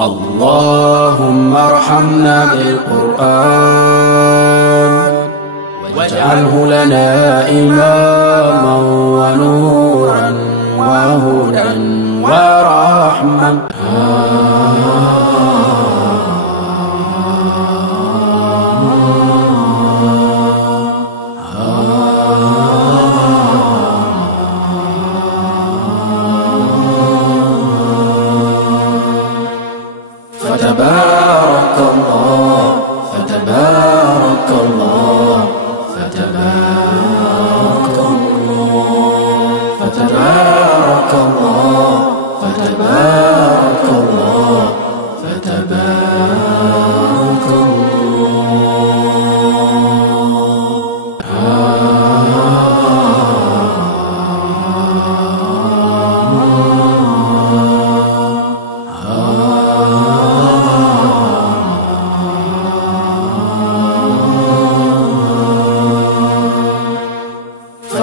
اللهم ارحمنا بالقرآن واجعله لنا إماما ونورا وهدى ورحمة. فتبارك الله فتبارك الله فتبارك الله فتبارك الله فتبارك الله فتبارك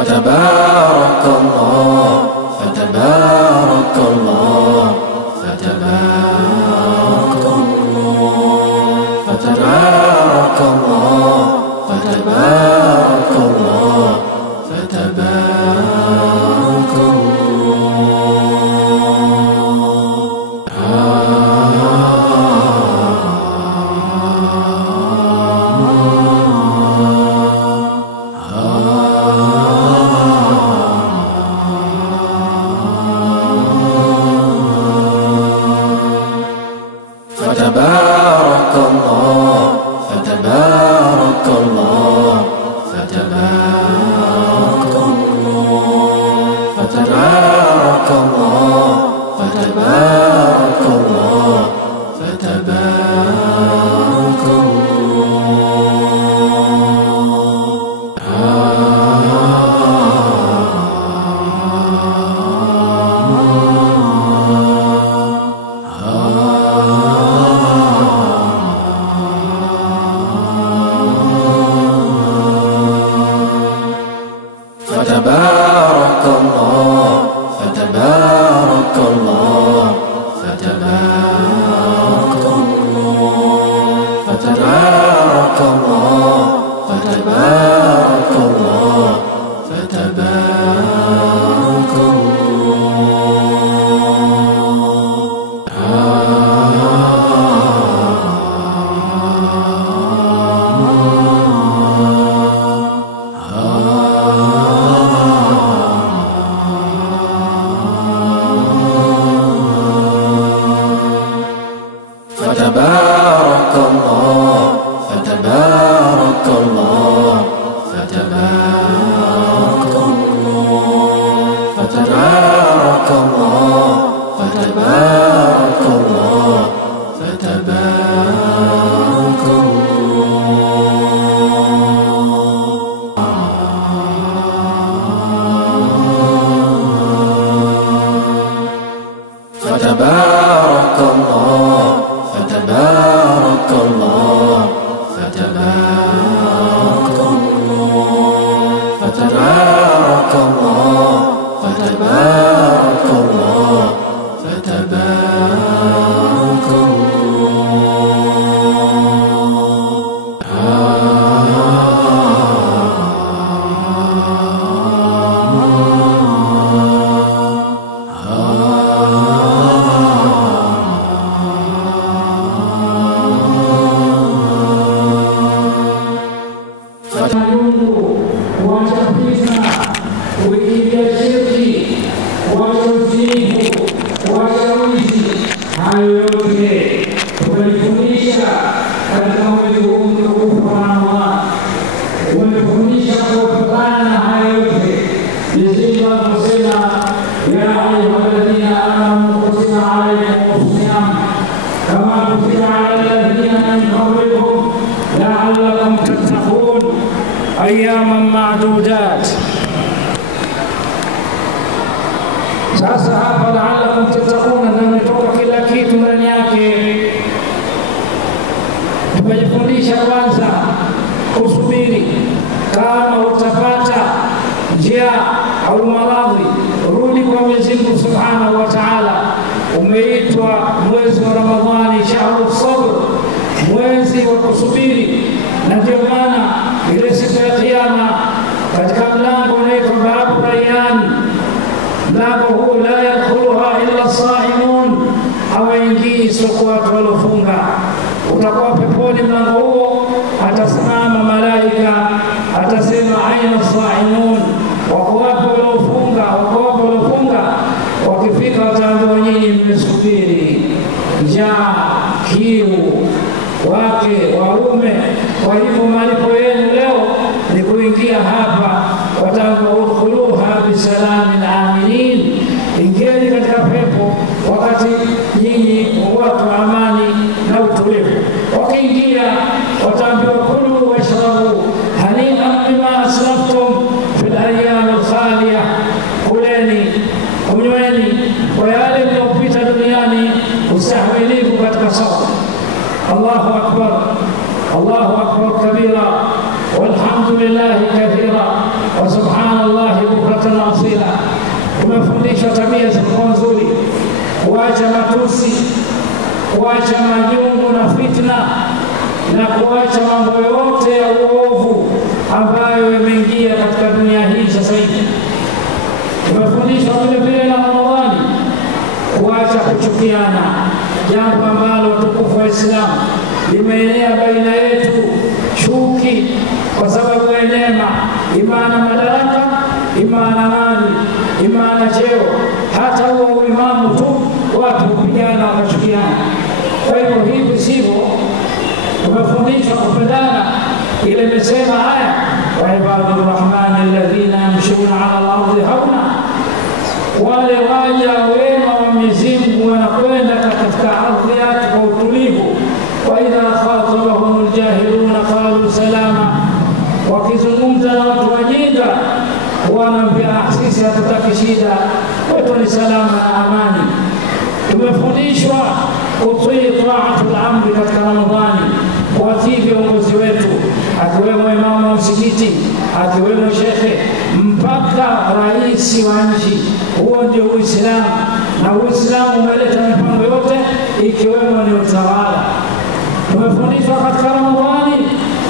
فتبارك الله فتبارك الله فتبارك الله فتبارك الله فتبارك الله فتبارك فتبارك الله فتبارك الله فتبارك الله فتبارك الله فتبارك الله فتبارك فتبارك الله فتبارك الله فتبارك الله فتبارك الله فتبارك الله فتبارك فتبارك الله فتبارك الله فتبارك الله فتبارك الله فتبارك الله فتبارك فتبارك الله فتبارك الله فتبارك الله فتبارك الله فتبارك الله فتبارك أياما معدودات. Sasa hapa la'allakum tattaquna, na umetoka kila kitu ndani yake. Tumejifundisha kwanza kusubiri. Kama utapata njia au maradhi, rudi kwa Mwenyezi Mungu Subhanahu wa Ta'ala. Umeitwa mwezi wa Ramadhani kusubiri. Na ndio maana ile siku ya Kiyama katika mlango unaitwa Babu Rayyan, mlango huu la yadkhuluha illa saimun, hawaingii isipokuwa watu waliofunga. Utakuwa peponi mlango huo, atasimama malaika atasema aina saimun, wako wapi waliofunga, wako wapi waliofunga. Wakifika wataambiwa nyinyi mmesubiri njaa, kiu, wake, waume. Kwa hivyo malipo yenu leo ni kuingia hapa. Wataambiwa udkhuluha bisalamin aminin, ingieni katika pepo wakati nyinyi watu wa amani na utulivu. Wakiingia wataambiwa kulu washrabu hani'an bima aslaftum fil ayyam al-khaliya, kuleni kunyweni kwa yale mliyopita duniani ustahimilivu katika soko. Allahu akbar, Allahu akbar kabira, walhamdulillahi kathira, wa subhanallahi bukratan wa asila. Tumefundishwa tabia zilizo nzuri, kuacha matusi, kuacha majungu na fitna, na kuacha mambo yote ya uovu ambayo yameingia katika dunia hii sasa hivi. Tumefundishwa vile vile na Ramadhani kuacha kuchukiana, jambo ambalo tukufu wa Islam limeenea baina yetu, chuki kwa sababu ya neema, imana madaraka, imana mali, imana cheo, hata huo uimamu tu watu kupigana wakachukiana. Kwa hivyo hivi sivyo. Tumefundishwa kupendana. Ile imesema haya, wa ibadur rahmani alladhina yamshuna ala al-ardi hauna, wale waja wema wa Mwenyezi Mungu wanakwenda katika ardhi yake kwa utulivu. Wa idha khatabahum aljahiluna qalu salama, wakizungumza na watu wajinga wanaambia sisi hatutaki shida, kwetu ni salama na amani. Tumefundishwa kutii taatul amri katika Ramadhani, kuwatii viongozi wetu, akiwemo imamu wa msikiti, akiwemo shekhe, mpaka rais wa nchi. Huo ndio Uislamu, na Uislamu umeleta mipango yote ikiwemo ni utawala. Tumefundishwa katika Ramadhani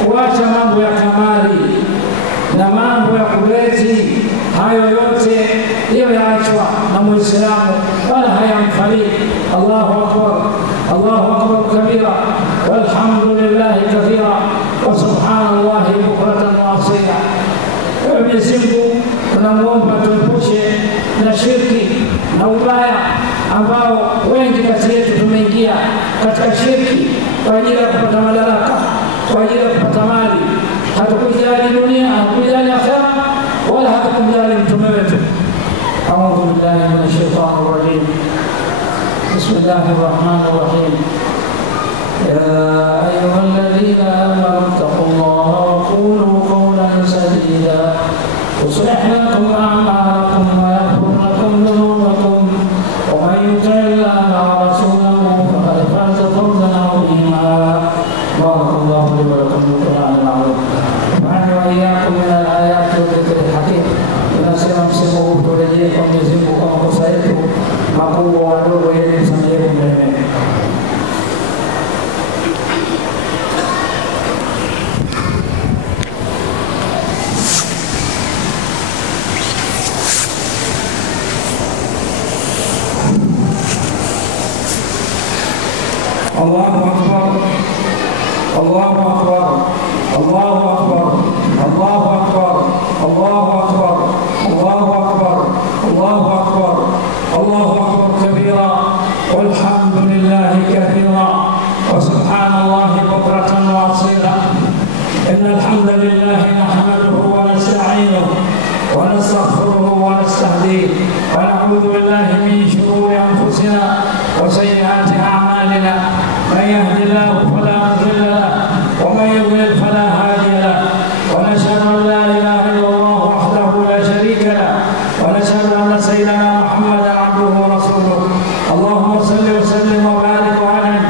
kuacha mambo ya kamari na mambo ya kubeti. Hayo yote hiyo yaachwa na Muislamu, wala hayamfariki. Allahu akbar, Allahu akbar kabira, walhamdulillahi kathira, wa subhanallahi bukratan wa asila. Mwenyezi Mungu tunamuomba tuepushe na shirki na ubaya ambao wengi kati yetu tumeingia katika shirki kwa ajili ya kupata madaraka, kwa ajili ya kupata mali. Hatukujali dunia, hatukujali akhera, wala hatukujali mtume wetu. A'udhu billahi minash shaitani rajim. Bismillahir rahmanir rahim. Ya ayyuhalladhina amanu taqullaha wa qulu qawlan sadida yuslih lakum a'malakum wa yaghfir lakum dhunubakum wa man yuti' Allaha wa rasulahu faqad faza fawzan 'azima. Barakallahu li wa lakum bil Qur'anil 'azim. Waiyakum min al-ayati wa dhikril hakim. Tunasema msemo huu turejee kwa Mwenyezi Mungu kwa makosa yetu makubwa wadogo, ili tusamehe mbele. Allahu akbar, Allahu akbar, Allahu akbar, Allahu akbar, Allahu akbar, Allahu akbar, Allahu akbar, Allahu akbar kabira, walhamdulillahi kathira, wa subhanallahi bukratan wa asila. Innal hamdalillah nahmaduhu wa nasta'inuhu wa nastaghfiruhu wa nastahdihi wa na'udhu billahi min shururi anfusina wa sayyiati a'malina. Man yahdihillahu fala mudilla lahu wa man yudlil fala hadiya lahu. ونشهد أن لا إله إلا الله وحده لا شريك له ونشهد أن سيدنا محمدا عبده ورسوله. اللهم صل وسلم وبارك وأنعم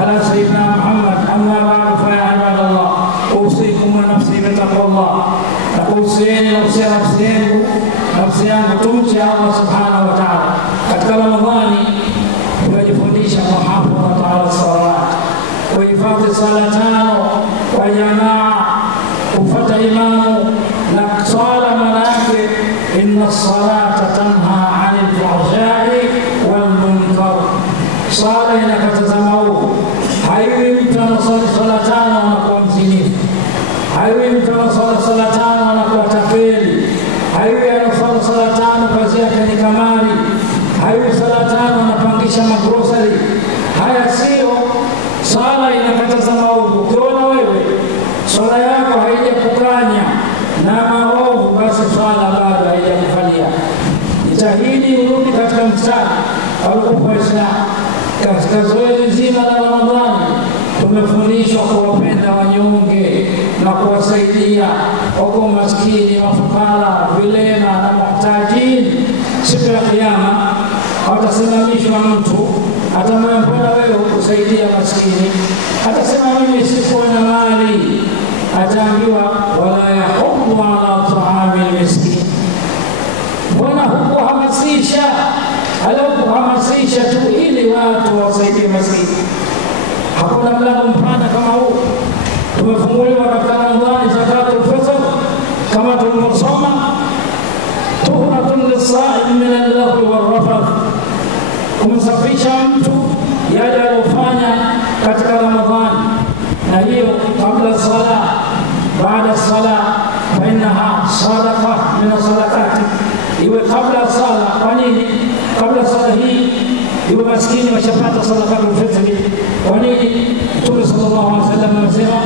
على سيدنا محمد. أما بعد فيا عباد الله، أوصيكم ونفسي بتقوى الله. نوصيني nafsi yangu tumche Allah subhanahu wa ta'ala. Katika Ramadhani tumejifundisha muhafadhatu ala salawat, kuhifadhi sala tano inakataza maovu. Haiwi mtu anaswali swala tano anakuwa mzinifu, haiwi mtu anaswali swala tano anakuwa tapeli, haiwi anaswali swala tano kazi yake ni kamari, haiwi swala tano anapangisha magrosari. Haya sio swala, inakataza maovu. Ukiona wewe swala yako haijakukanya na maovu, basi swala bado haijakufalia. Jitahidi urudi katika mstari alikuwa Islam. Katika zoezi zima la Ramadhani tumefundishwa kuwapenda wanyonge na kuwasaidia wako maskini, mafukara, vilema na muhtajini. Siku ya Kiyama atasimamishwa mtu, atamwambia mbona wewe kusaidia maskini? Atasema mimi sikuwa na mali. Ataambiwa wala yahuddu ala ta'amil miskin, mbona hukuhamasisha? Kuhamasisha tu ili watu wasaidie maskini. Hakuna mlango mpana kama huu. Tumefunguliwa katika Ramadhani zakatul fitr kama tulivyosoma, tuhratun lis-sa'im min al-lagwi wal-rafath, kumsafisha mtu yale aliyofanya katika Ramadhani. Na hiyo kabla sala, baada sala, fa innaha sadaqa min sadaqati, iwe kabla sala. Kwa nini kabla sala hii iwe maskini washapata sadaqatul fitr? Kwa nini? Mtume sallallahu alaihi wasallam anasema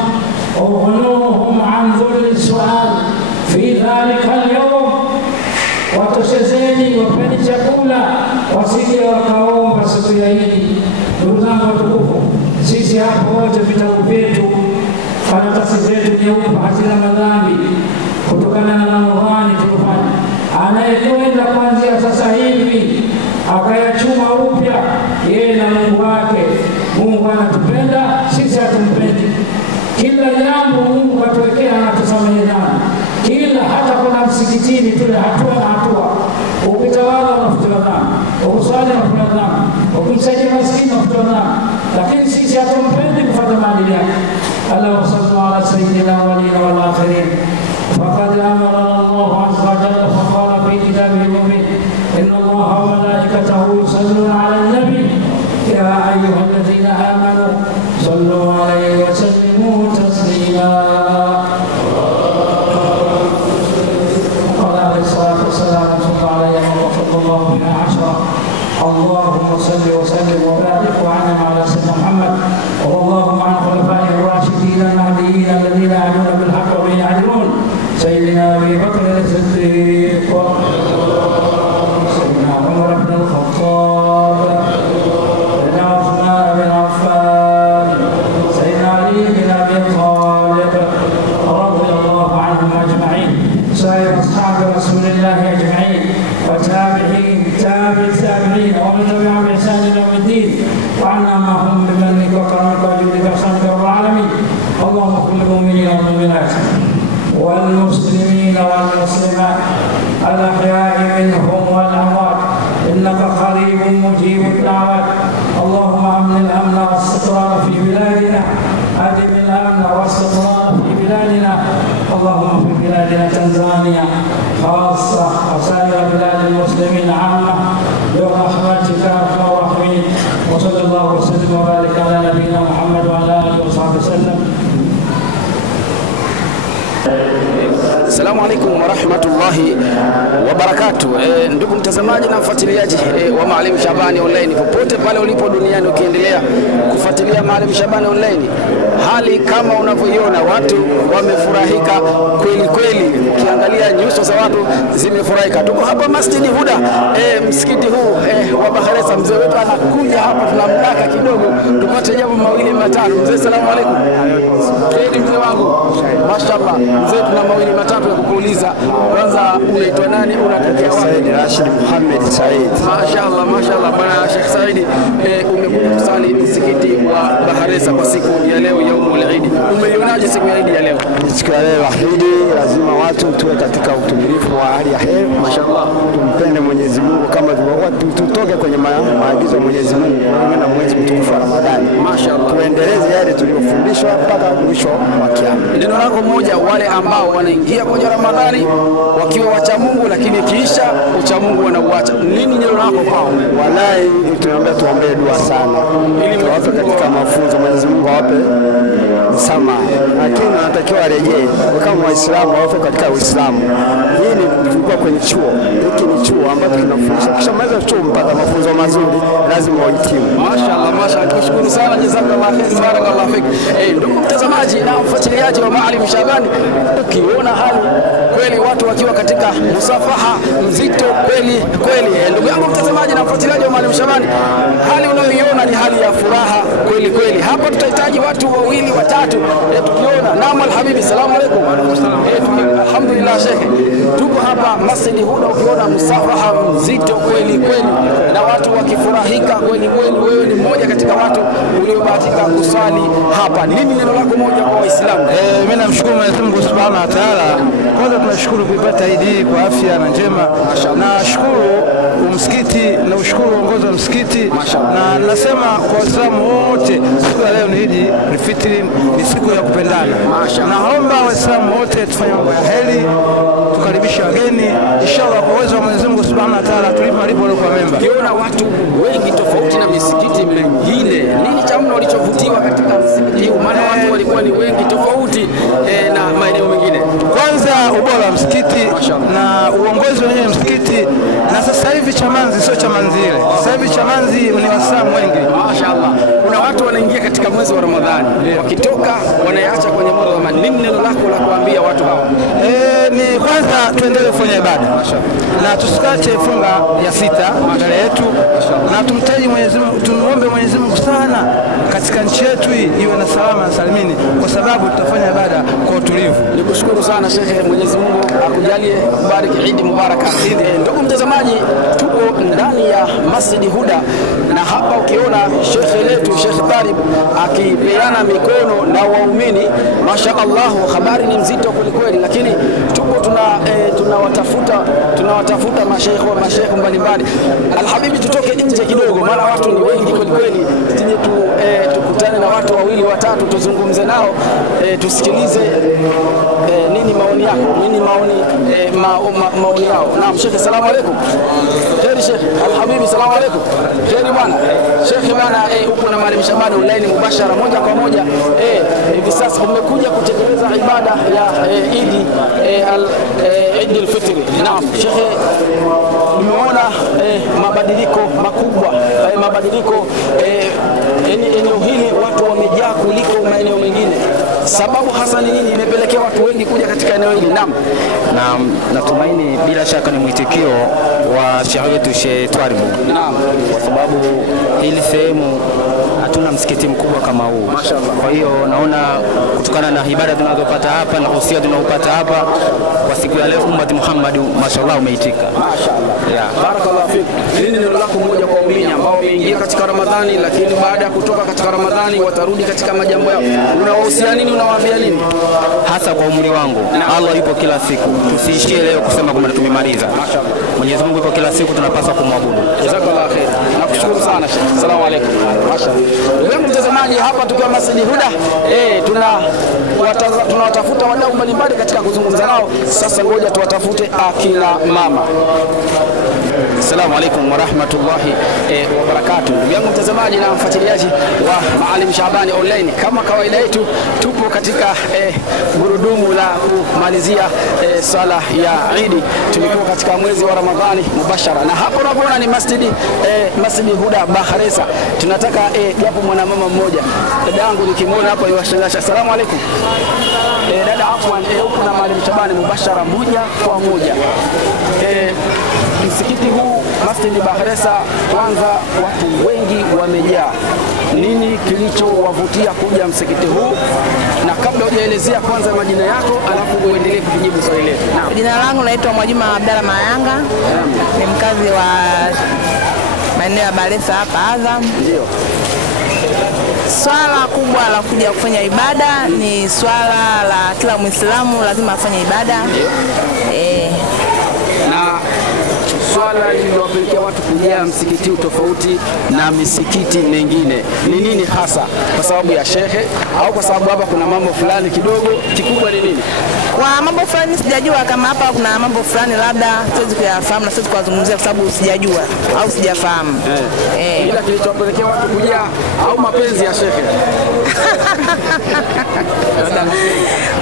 ughnuhum an dhulli su'al fi dhalika al-yawm, watoshezeni, wapeni chakula, wasije wakaomba siku ya Idi. Ndugu zangu watukufu, sisi hapo wote vitabu vyetu, karatasi zetu nyeupe hazina madhambi kutokana na Ramadhani tulifanya. Anayekwenda kuanzia sasa hivi akayachuma upya yeye na Mungu wake, Mungu anatupenda, sisi hatumpendi. Kila jambo Mungu katuwekea, anatusamehe dhambi. Kila hata kuna msikitini tule hatua na hatua, ukitawala unafuta dhambi, ukusali unafuta dhambi, ukimsaidia maskini unafuta dhambi, lakini sisi hatumpendi kufuata maadili yake. Allahumma salli ala sayyidina walina wal akhirin. فقد أمرنا الله عز وجل فقال في كتابه المبين إن الله وملائكته يصلون على النبي يا أيها الذين آمنوا صلوا عليه وسلموا تسليما. قال عليه الصلاة والسلام صلى عليه وصلى الله بها عشرة. اللهم صل وسلم وبارك وعنهم على سيدنا محمد، اللهم عن خلفائه الراشدين المهديين الذين يعدون بالحق وبه يعدلون، سيدنا أبي بكر الصديق، سيدنا عمر بن الخطاب، سيدنا عثمان بن عفان، سيدنا علي بن أبي طالب رضي الله عنهم أجمعين، سائر أصحاب رسول الله أجمعين، وتابعين تابع التابعين ومن تبعهم بإحسان إلى يوم الدين، وعنا معهم بمنك وكرمك وجودك وإحسانك رب العالمين. اللهم اغفر للمؤمنين والمؤمنات والمسلمين والمسلمات الأحياء منهم والأموات إنك قريب مجيب الدعوات. اللهم أمن الأمن والاستقرار في بلادنا، أدم الأمن والاستقرار في بلادنا. اللهم في بلادنا تنزانيا خاصة وسائر بلاد المسلمين عامة برحمتك أرحم الراحمين. وصلى الله وسلم وبارك على نبينا محمد وعلى آله وصحبه وسلم. Assalamu alaikum warahmatullahi wabarakatuh. Ndugu mtazamaji na mfuatiliaji wa Maalim Shabani Online, popote pale ulipo duniani ukiendelea kufuatilia Maalim Shabani Online, hali kama unavyoiona watu wamefurahika kweli kweli. Ukiangalia nyuso za watu zimefurahika. Tuko hapa Masjid Huda, msikiti huu wa Bahresa. Mzee wetu anakuja hapa, tunamdaka kidogo tupate jambo mawili matatu. Mzee, salamu alaikum. Mzee wangu, mashallah. Mzee, tuna mawili matatu ya kukuuliza. Kwanza, unaitwa nani, unatokea wapi? Said Rashid Muhammad Said. Mashallah, mashallah. Bwana Sheikh Said, umekuja kusali msikiti wa Bahresa. Bakhresa kwa siku ya leo yaumul Eid. Umeionaje siku ya Eid ya leo? Siku ya leo Eid lazima watu tuwe katika utumilifu wa hali ya heri. Mashaallah, tumpende Mwenyezi Mungu kama tutoke kwenye maagizo ya Mwenyezi Mungu na mwezi mtukufu wa Ramadhani. Mashaallah, tuendeleze yale tuliyofundishwa mpaka mwisho wa kiyama. Neno lako moja wale ambao wanaingia kwenye Ramadhani wakiwa wacha Mungu lakini kiisha ucha Mungu wanauacha. Nini neno lako kwao? Wallahi tunaomba tuombee dua sana ili wape katika mafunzo, Mwenyezi Mungu awape msamaha, lakini wanatakiwa warejee kama Waislamu wafe katika Uislamu. Hii ni tulikuwa kwenye chuo, hiki ni chuo ambacho kinafundisha, kisha maweza chuo mpata mafunzo mazuri lazima wahitimu. Mashaallah, mashaallah, kushukuru sana, jazakallahu khair, barakallahu fik. Ndugu mtazamaji na mfuatiliaji wa Maalim Shabani, ukiona hali kweli watu wakiwa katika musafaha mzito kweli kweli. Ndugu yangu mtazamaji na mfuatiliaji wa Maalim Shabani, hali unayoiona ni hali ya furaha kweli kweli. Hapa tutahitaji watu wawili watatu tukiona. Naam alhabibi, salamu alaykum. Alhamdulillah shekhe, tuko hapa Masjid Huda, ukiona musafaha mzito kweli kweli na watu wakifurahika kweli kweli. Wewe ni mmoja katika watu uliobahatika kusali hapa. Nini neno lako moja kwa Waislamu? Mimi namshukuru Mwenyezi Mungu Subhanahu wa Ta'ala. Kwanza tunashukuru kuipata Eid hii kwa afya na njema. Nashukuru msikiti na ushukuru uongozi wa msikiti, na nasema kwa Waislamu wote siku ya leo ni Eid al-Fitr, ni siku ya kupendana. Naomba Waislamu wote tufanye mambo ya heri, tukaribishe wageni inshallah kwa uwezo wa Mwenyezi Mungu Subhanahu wa Ta'ala, tulipe malipo kwa memba. Ukiona watu wengi tofauti na misikiti mingine, nini cha mno ulichovutiwa katika msikiti huu? Maana watu walikuwa ni wengi tofauti na maeneo mengine. Kwanza ubora wa msikiti na uongozi wenyewe msikiti, na sasa hivi chamanzi sio chamanzi ile. Sasa hivi chamanzi ni Waislamu wengi. Mashaallah. Kuna watu wanaingia katika mwezi wa Ramadhani, wakitoka wanayaacha kwenye mwezi wa Ramadhani. Nini neno lako la kuambia watu hao? Ni kwanza tuendelee kufanya ibada na tusikache funga ya 6 mbele yetu, na tumtaji Mwenyezi Mungu, tumuombe Mwenyezi Mungu sana katika nchi yetu hii iwe na salama na salimini, kwa sababu tutafanya ibada kwa utulivu. Nikushukuru sana Sheikh, Mwenyezi Mungu akujalie kubariki Eid Mubarak. Ndugu mtazamaji, tuko ndani ya Masjid Huda na hapa ukiona Sheikh letu Sheikh Talib akipeana mikono na waumini. Mashaallah, habari ni mzito kweli, lakini tuko tunawatafuta mashaikh mbalimbali. Alhabibi, tutoke nje kidogo maana watu ni wengi kweli. Tuje tukutane na watu wawili watatu tuzungumze nao, tusikilize nini maoni yako, nini maoni yao. Naam Sheikh, salamu alaykum. Kheri Sheikh. Alhabibi, salamu alaykum. Kheri bwana. Sheikh bwana, uko na Maalim Shabani online mubashara moja kwa moja. Hivi sasa umekuja kutekeleza ibada ya Eid al-Fitr. Naam Sheikh, nimeona mabadiliko makubwa, mabadiliko eneo hili watu wamejaa kuliko maeneo mengine. Sababu hasa ni nini imepelekea watu wengi kuja katika eneo hili? Naam. Natumaini bila shaka ni mwitikio wa Sheikh wetu Sheikh Talib. Naam. Kwa sababu hili sehemu hatuna msikiti mkubwa kama huu. Mashaallah. Kwa hiyo naona kutokana na ibada tunazopata hapa na usia tunaopata hapa kwa siku ya leo, ummat Muhammad mashaallah umeitika. Mashaallah. Yeah. Barakallahu fik. Nini neno lako moja kwa waumini ambao wameingia katika Ramadhani lakini baada ya kutoka katika Ramadhani watarudi katika majambo yao? Unawahusia nini, unawaambia nini? Hasa kwa umri wangu, Allah yupo kila siku. Tusiishie leo kusema kwamba tumemaliza. Mashaallah. Mwenyezi Mungu yupo kila siku, tunapaswa kumwabudu. Jazakallahu khair. Nakushukuru sana Sheikh. Asalamu alaykum. Mashaallah. Wewe mtazamaji, hapa tukiwa Masjid Huda, tunawatafuta wadau mbalimbali katika kuzungumza nao. Sasa ngoja tuwatafute akina mama. Assalamu alaykum wa rahmatullahi wa barakatuh. Ndugu yangu mtazamaji na mfuatiliaji wa Maalim Shabani online, kama kawaida yetu tupo katika gurudumu la kumalizia sala ya Eid. Tulikuwa katika mwezi wa Ramadhani mubashara, na hapo unapoona ni Masjid Huda Bakhresa. Tunataka japo mwanamama mmoja, dada yangu nikimwona hapa niwashangasha. Assalamu alaykum. Dada afwan, uko na Maalim Shabani mubashara moja kwa moja. Msikiti huu Masjid Bakhresa, kwanza watu wengi wamejaa. Nini kilichowavutia kuja msikiti huu? Na kabla hujaelezea kwanza majina yako, alafu uendelee kujibu swali letu. Naam. Jina langu naitwa Mwajuma Abdalla Mayanga. Ni mkazi wa maeneo ya Bakhresa hapa Azam. Ndio. Swala kubwa la kuja kufanya ibada ni swala la kila Muislamu lazima afanye ibada. Na swala lililowapelekea watu kujaa msikiti tofauti na misikiti mingine ni nini hasa? Kwa sababu ya shehe au kwa sababu hapa kuna mambo fulani kidogo? Kikubwa ni nini? Kwa mambo fulani sijajua kama hapa kuna mambo fulani labda siwezi kuyafahamu na siwezi kuzungumzia kwa sababu sijajua au sijafahamu. Ila kilichowapelekea watu kujaa au mapenzi ya shehe?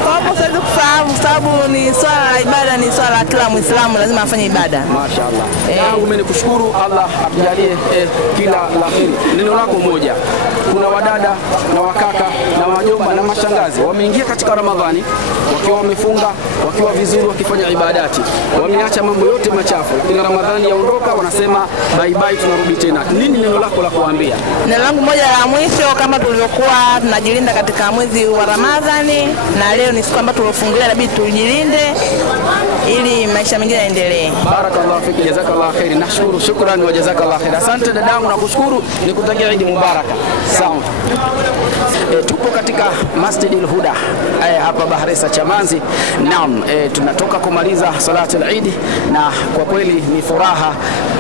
Kwa hapo siwezi kufahamu sababu ni swala la ibada, ni swala la kila Muislamu lazima afanye ibada. Mashaallah. Yangu mimi nikushukuru, Allah atujalie kila laheri. Neno lako moja. Kuna wadada na wakaka na wajomba na mashangazi wameingia katika Ramadhani wakiwa wamefunga, wakiwa vizuri, wakifanya ibadati. Wameacha mambo yote machafu. Lakini Ramadhani yaondoka, wanasema bye bye, tunarudi tena. Nini neno lako la kuambia? Neno langu moja la mwisho, kama tulivyokuwa tunajilinda katika mwezi wa Ramadhani na leo ni siku ambayo tulofungulia, inabidi tujilinde ili maisha mengine yaendelee. Barakallahu fiki, jazakallahu khair. Nashukuru, shukrani wa jazakallahu khair. Asante dadangu, nakushukuru, nikutakia Eid Mubaraka. Sawa. Tupo katika Masjidil Huda hapa Bahresa Chamazi. Naam, tunatoka kumaliza salatul Eid na kwa kweli ni furaha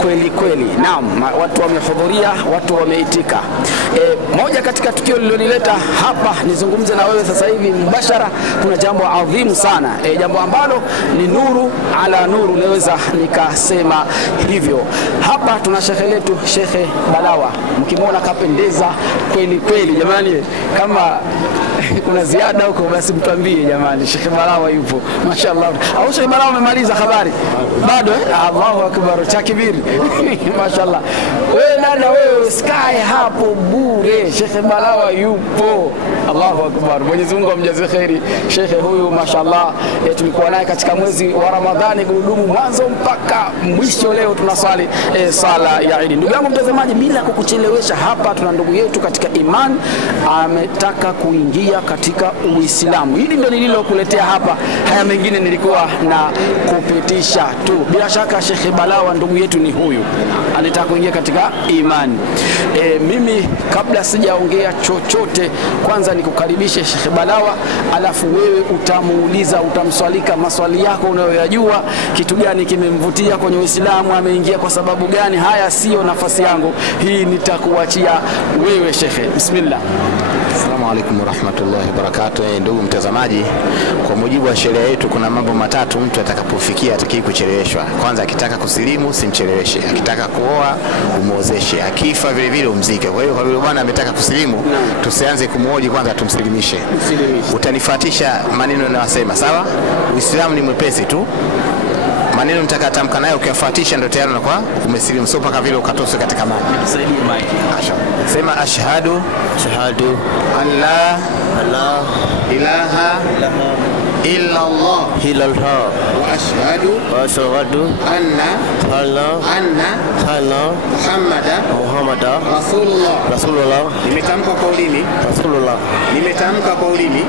kweli kweli. Naam, watu wamehudhuria, watu wameitika. Moja katika tukio lililonileta hapa nizungumze na wewe sasa hivi mbashara, kuna jambo adhimu sana, jambo ambalo ni nuru ala nuru, naweza nikasema hivyo. Hapa tuna shekhe letu, Shekhe Balawa. Mkimwona kapendeza kweli kweli jamani, kama kuna ziada huko basi mtuambie jamani. Shekhe Balawa yupo, mashaallah. Au Shekhe Balawa amemaliza habari bado? Allahu akbar, takbiri. Mashaallah. Wewe dada, wewe sky hapo bure, Shekhe Balawa yupo. Allahu akbar, Mwenyezi Mungu amjaze khairi shekhe huyu, mashaallah. Tulikuwa naye katika mwezi wa Ramadhani gurudumu mwanzo mpaka mwisho. Leo tunaswali sala ya Eid. Ndugu yangu mtazamaji, bila kukuchelewesha, hapa tuna ndugu yetu katika imani ametaka kuingia katika Uislamu. Hili ndio nililokuletea hapa, haya mengine nilikuwa na kupitisha tu. Bila shaka Shekhe Balawa ndugu yetu ni huyu, anataka kuingia katika imani. Mimi kabla sijaongea chochote, kwanza nikukaribishe Shekhe Balawa, alafu wewe utamuuliza, utamswalika maswali yako unayoyajua, kitu gani kimemvutia kwenye Uislamu, ameingia kwa sababu gani. Haya sio nafasi yangu hii, nitakuachia wewe Shekhe. Bismillah. Assalamu alaikum warahmatullahi wabarakatuh. Ndugu mtazamaji, kwa mujibu wa sheria yetu kuna mambo matatu mtu atakapofikia atakii kucheleweshwa. Kwanza, akitaka kusilimu simcheleweshe, akitaka kuoa umuozeshe, akifa vile vile umzike. Kwa hiyo kwa yule bwana ametaka kusilimu, tusianze kumuoji, kwanza tumsilimishe. Utanifuatisha maneno ninayosema, sawa? Uislamu ni mwepesi tu, maneno nitakatamka nayo ukiyafuatisha ndio tayari unakuwa umesilimu, sio paka vile ukatose katika maji. Nisaidie mic. Sema ashhadu an la ilaha illa Allah wa ashhadu anna Muhammadan Rasulullah. Nimetamka kwa ulimi Rasulullah. Nimetamka kwa ulimi.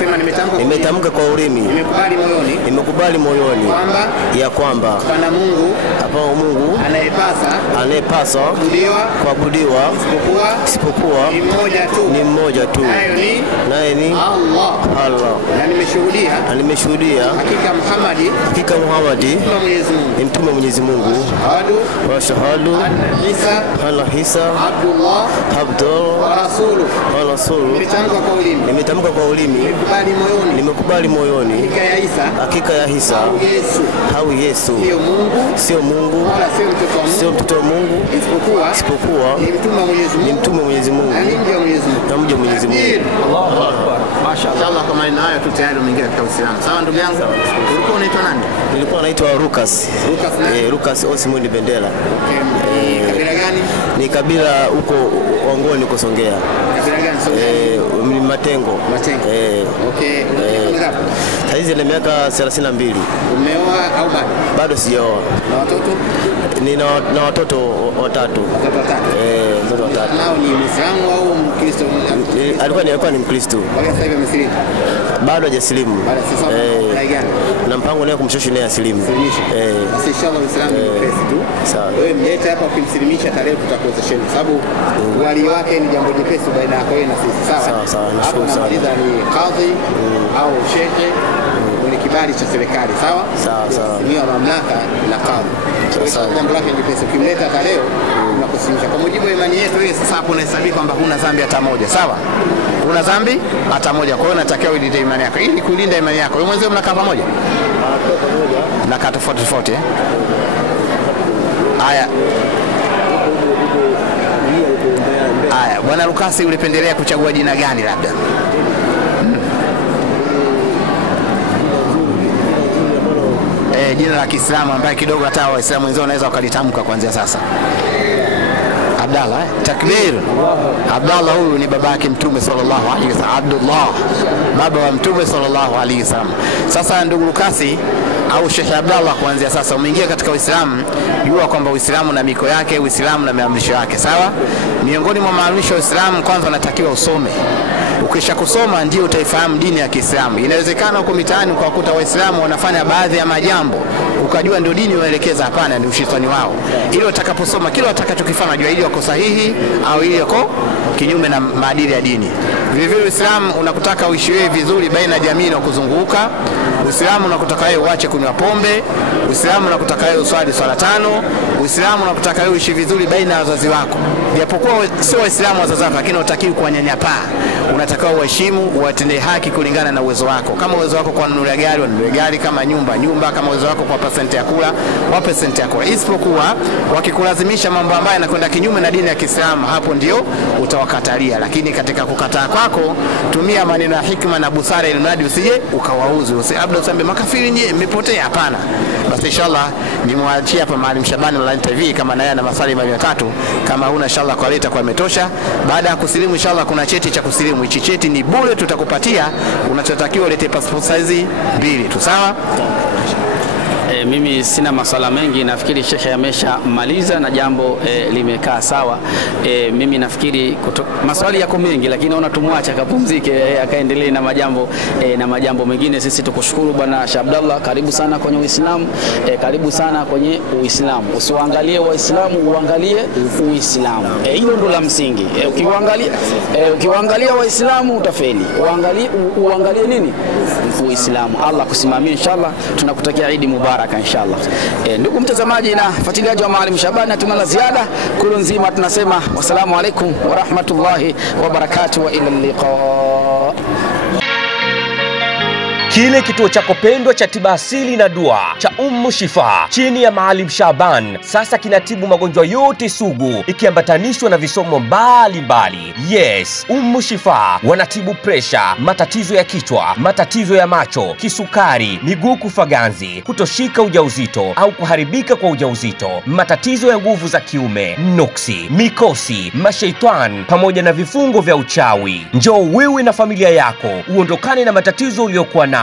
Sema nimetamka kwa ulimi. Nimekubali moyoni ya kwamba hapana Mungu anayepasa kuabudiwa isipokuwa ni mmoja tu, naye ni Allah. Na nimeshuhudia hakika Muhammadi ni mtume wa Mwenyezi Mungu. Wa shahadu anna Isa Abdullah wa rasuluhu. Nimetamka kwa ulimi, nimekubali moyoni hakika ya Isa au Yesu sio Mungu, sio mtoto wa Mungu, isipokuwa ni mtume wa Mwenyezi Mungu na mja wa Mwenyezi Mungu. Allahu akbar. Mashaallah. Inshallah kama maneno hayo tu tayari umeingia katika Uislamu. Sawa ndugu yangu. Ulikuwa unaitwa nani? Nilikuwa naitwa Lucas. Lucas Osmond Bendela. Kabila gani? Ni kabila huko Wangoni, huko Songea. Kabila gani Songea? Matengo. Okay. Sasa hizi na miaka 32. Umeoa au bado? Bado sijaoa. Na watoto? Na watoto watatu. Watoto watatu. Nao ni Muislamu au Mkristo? Alikuwa ni Mkristo. Sasa hivi amesilimu? Bado hajasilimu. Bado sasa gani? Na mpango naye kumshosha naye asilimu. Basi inshallah Uislamu ni pesa tu. Sawa. Wewe mlete hapa ukimsilimisha tarehe tutakuwezesheni sababu wali wake ni jambo jepesi baina yako na sisi. Sawa. Nashukuru sana. Ni kadhi au shehe mwenye kibali cha serikali, sawa? Ni mamlaka na kadhi. Sasa jambo lake ni pesa. Ukimleta tarehe tunakusimisha. Kwa mujibu wa imani yetu wewe sasa hapo unahesabika kwamba huna dhambi hata moja, sawa? Una dhambi hata moja. Kwa hiyo unatakiwa ulinde imani yako. Ili kulinda imani yako. Wewe mwenyewe mnakaa pamoja? Mnakaa tofauti. Haya. Bwana Lukasi, ulipendelea kuchagua jina gani labda? Jina la Kiislamu ambaye kidogo hata Waislamu wenzao wanaweza wakalitamka kuanzia sasa. Abdallah, takbir. Abdallah huyu ni baba yake Mtume sallallahu alaihi wasallam. Abdullah, baba wa Mtume sallallahu alaihi wasallam. Sasa ndugu Lukasi au Sheikh Abdallah, kuanzia sasa umeingia katika Uislamu, jua kwamba Uislamu na miko yake, Uislamu na maamrisho yake, sawa? Miongoni mwa maamrisho ya Uislamu kwanza unatakiwa usome. Ukisha kusoma ndio utaifahamu dini ya Kiislamu. Inawezekana huko mitaani ukawakuta Waislamu wanafanya baadhi ya majambo, ukajua ndio dini waelekeza. Hapana, ni ushetani wao. Ili utakaposoma kile watakachokifanya jua ili wako sahihi au ili wako kinyume na maadili ya dini. Vile vile Uislamu unakutaka uishi wewe vizuri baina ya jamii na kuzunguka. Uislamu unakutaka wewe uache kunywa pombe. Uislamu unakutaka wewe uswali swala 5. Uislamu unakutaka wewe uishi vizuri baina ya wazazi wako. Japokuwa sio Waislamu wazazi wako, lakini unatakiwa kuwanyanyapaa. Unatakiwa uheshimu, uwatendee haki kulingana na uwezo wako. Kama uwezo wako kwa nunulia gari, wanunulie gari. Kama nyumba, kama uwezo wako kwa pasenti ya kula, wape senti ya kula. Isipokuwa wakikulazimisha mambo ambayo yanakwenda kinyume na dini ya Kiislamu, hapo ndio utawakatalia. Lakini katika kukataa kwako, tumia maneno ya hikma na busara ili mradi usije ukawauzu. Labda usambe makafiri nye mmepotea, hapana. Basi inshallah nimwachie hapa Maalim Shabani Online TV, kama naye ana maswali mawili matatu, kama huna inshallah kwa leta kwa imetosha. Baada ya kusilimu inshallah kuna cheti cha kusilimu. Hichi cheti ni bure, tutakupatia. Unachotakiwa ulete passport size 2 tu, sawa? Mimi sina maswala mengi, nafikiri Sheikh ameshamaliza na jambo limekaa sawa. Mimi nafikiri maswali yako mengi, lakini naona tumwache akapumzike, akaendelee na majambo mengine. Sisi tukushukuru bwana Sheikh Abdallah, karibu sana kwenye Uislamu, karibu sana kwenye Uislamu. Usiangalie Waislamu, uangalie Uislamu. Hilo ndo la msingi. Ukiangalia Waislamu utafeli. Uangalie nini? Uislamu. Allah kusimamia inshallah. Tunakutakia Eid Mubarak inshallah. Ndugu mtazamaji na fuatiliaji wa Maalim Shabani, hatuna la ziada. Kulu nzima tunasema wasalamu alaikum wa rahmatullahi wa barakatuh wa ila liqa. Kile kituo chako pendwa cha tiba asili na dua cha Shifa chini ya Maalim Shaban sasa kinatibu magonjwa yote sugu ikiambatanishwa na visomo mbalimbali. Yes, Shifa wanatibu presha, matatizo ya kichwa, matatizo ya macho, kisukari, miguu kufa ganzi, kutoshika ujauzito au kuharibika kwa ujauzito, matatizo ya nguvu za kiume, nuksi, mikosi, mashaitan pamoja na vifungo vya uchawi. Njoo wewe na familia yako uondokane na matatizo uliyokuwa nayo.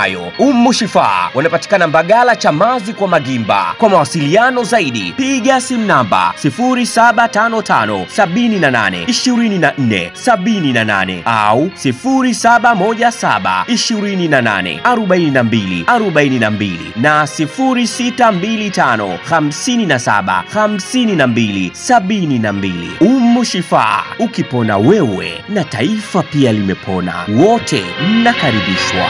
Shifa wanapatikana Mbagala Chamazi kwa Magimba. Kwa mawasiliano zaidi piga simu namba 0755 78 24 78 au 0717 28 42 42 na 0625 57 52 72. Shifa, ukipona wewe na taifa pia limepona. Wote mnakaribishwa.